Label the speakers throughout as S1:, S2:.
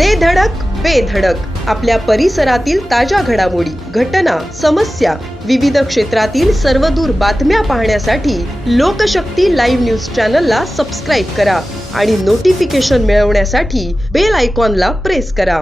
S1: दे धडक बेधडक आपल्या परिसरातील ताज्या घडामोडी घटना समस्या विविध क्षेत्रातील सर्वदूर बातम्या पाहण्यासाठी लोकशक्ती लाईव्ह न्यूज चॅनलला सबस्क्राईब करा आणि नोटिफिकेशन मिळवण्यासाठी बेल आयकॉनला प्रेस करा.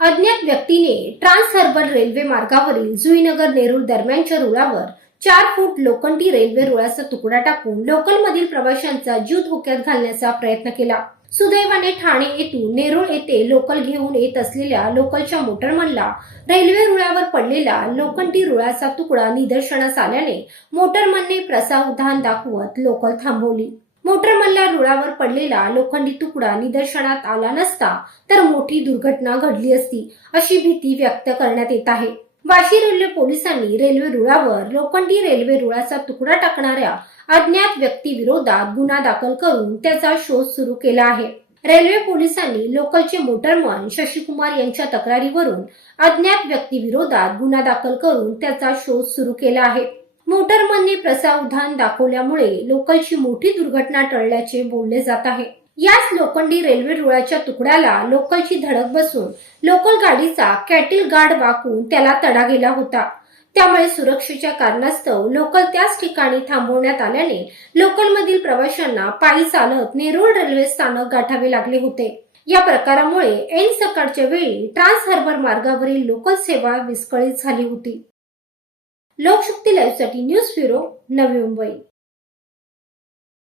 S2: अज्ञात व्यक्तीने ट्रान्स हार्बर रेल्वे मार्गावरील जुईनगर नेरूळ दरम्यानच्या रुळावर चार फूट लोखंडी रेल्वे रुळाचा तुकडा टाकून लोकलमधील प्रवाशांचा जीव धोक्यात घालण्याचा प्रयत्न केला. सुदैवाने ठाणे येथून नेरूळ येथे लोकल घेऊन येत असलेल्या लोकलच्या मोटरमनला रेल्वे रुळावर पडलेला लोखंडी रुळाचा तुकडा निदर्शनास आल्याने मोटरमनने प्रसावधान दाखवत लोकल थांबवली. मोटरमनला रुळावर पडलेला लोखंडी तुकडा निदर्शनात आला नसता तर मोठी दुर्घटना घडली असती अशी भीती व्यक्त करण्यात येत आहे. वाशी रेल्वे पोलिसांनी रेल्वे रुळावर लोखंडी रेल्वे रुळाचा तुकडा टाकणाऱ्या अज्ञात व्यक्तीविरोधात गुन्हा दाखल करून त्याचा शोध सुरू केला आहे. रेल्वे पोलिसांनी लोकलचे मोटरमन शशिकुमार यांच्या तक्रारीवरून अज्ञात व्यक्तीविरोधात गुन्हा दाखल करून त्याचा शोध सुरू केला आहे. मोटरमनने प्रसावधान दाखवल्यामुळे लोकलची मोठी दुर्घटना टळल्याचे बोलले जात आहे. याच लोखंडी रेल्वे रुळाच्या तुकड्याला लोकलची धडक बसून लोकल गाडीचा कॅटिल गार्ड वाकून त्याला तडा गेला होता. त्यामुळे सुरक्षेच्या कारणास्तव लोकल त्याच ठिकाणी थांबवण्यात आल्याने लोकलमधील प्रवाशांना पायी चालत नेरूळ रेल्वे स्थानक गाठावे लागले होते. या प्रकारामुळे ऐन सकाळच्या वेळी ट्रान्स हार्बर मार्गावरील लोकल सेवा विस्कळीत झाली होती. लोकशक्ती लाईव्हसाठी न्यूज ब्युरो नवी मुंबई.